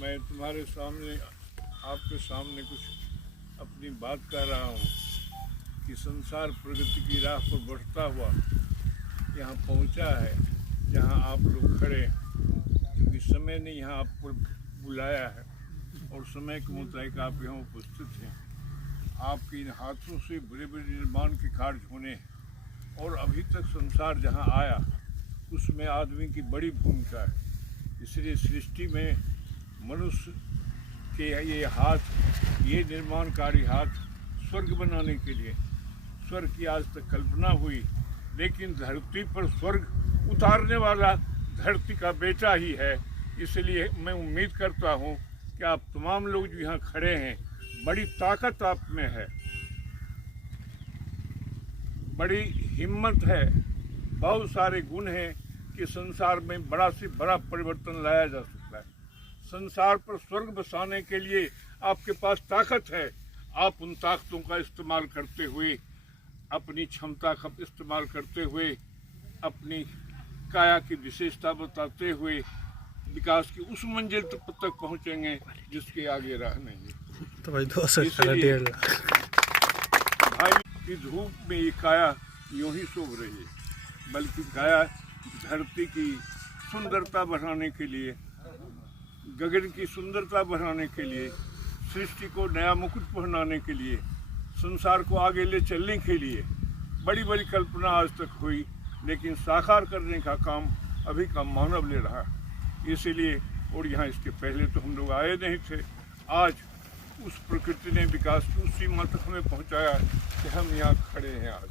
मैं तुम्हारे सामने आपके सामने कुछ अपनी बात कह रहा हूँ कि संसार प्रगति की राह पर बढ़ता हुआ यहाँ पहुँचा है जहाँ आप लोग खड़े हैं, क्योंकि समय ने यहाँ आपको बुलाया है और समय के मुताबिक आप यहाँ उपस्थित हैं। आपके इन हाथों से बड़े बड़े निर्माण के कार्य होने हैं और अभी तक संसार जहाँ आया उसमें आदमी की बड़ी भूमिका है। इसलिए सृष्टि में मनुष्य के ये हाथ, ये निर्माणकारी हाथ स्वर्ग बनाने के लिए, स्वर्ग की आज तक कल्पना हुई, लेकिन धरती पर स्वर्ग उतारने वाला धरती का बेटा ही है। इसलिए मैं उम्मीद करता हूँ कि आप तमाम लोग जो यहाँ खड़े हैं, बड़ी ताकत आप में है, बड़ी हिम्मत है, बहुत सारे गुण हैं कि संसार में बड़ा से बड़ा परिवर्तन लाया जा सकता है। संसार पर स्वर्ग बसाने के लिए आपके पास ताकत है। आप उन ताकतों का इस्तेमाल करते हुए, अपनी क्षमता का इस्तेमाल करते हुए, अपनी काया की विशेषता बताते हुए विकास की उस मंजिल तक पहुंचेंगे जिसके आगे राह नहीं। तो भाई भाई की धूप में ये काया यूं ही शोभ रही है, बल्कि काया धरती की सुंदरता बढ़ाने के लिए, गगन की सुंदरता बढ़ाने के लिए, सृष्टि को नया मुकुट पहनाने के लिए, संसार को आगे ले चलने के लिए बड़ी बड़ी कल्पना आज तक हुई, लेकिन साकार करने का काम अभी का मानव ले रहा है। इसीलिए, और यहाँ इसके पहले तो हम लोग आए नहीं थे, आज उस प्रकृति ने विकास की उस सीमा तक हमें पहुँचाया कि हम यहाँ खड़े हैं। आज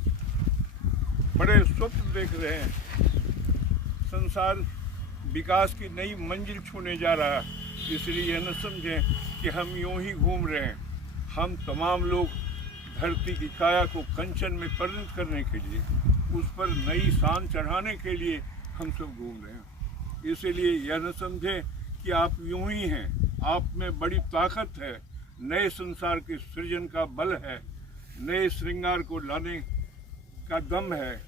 बड़े स्वप्न देख रहे हैं, संसार विकास की नई मंजिल छूने जा रहा है। इसलिए यह न समझें कि हम यूं ही घूम रहे हैं। हम तमाम लोग धरती की काया को कंचन में परिणत करने के लिए, उस पर नई शान चढ़ाने के लिए हम सब घूम रहे हैं। इसलिए यह न समझें कि आप यूं ही हैं, आप में बड़ी ताकत है, नए संसार के सृजन का बल है, नए श्रृंगार को लाने का दम है।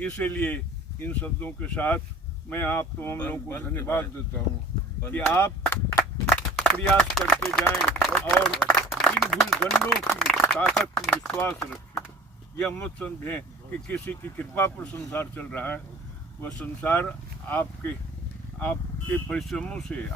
इसलिए इन शब्दों के साथ मैं आप तमाम लोगों को धन्यवाद देता हूँ कि आप प्रयास करते जाएं और इन भूखंडों की ताकत पर विश्वास रखें। यह मत समझें कि किसी की कृपा पर संसार चल रहा है। वह संसार आपके परिश्रमों से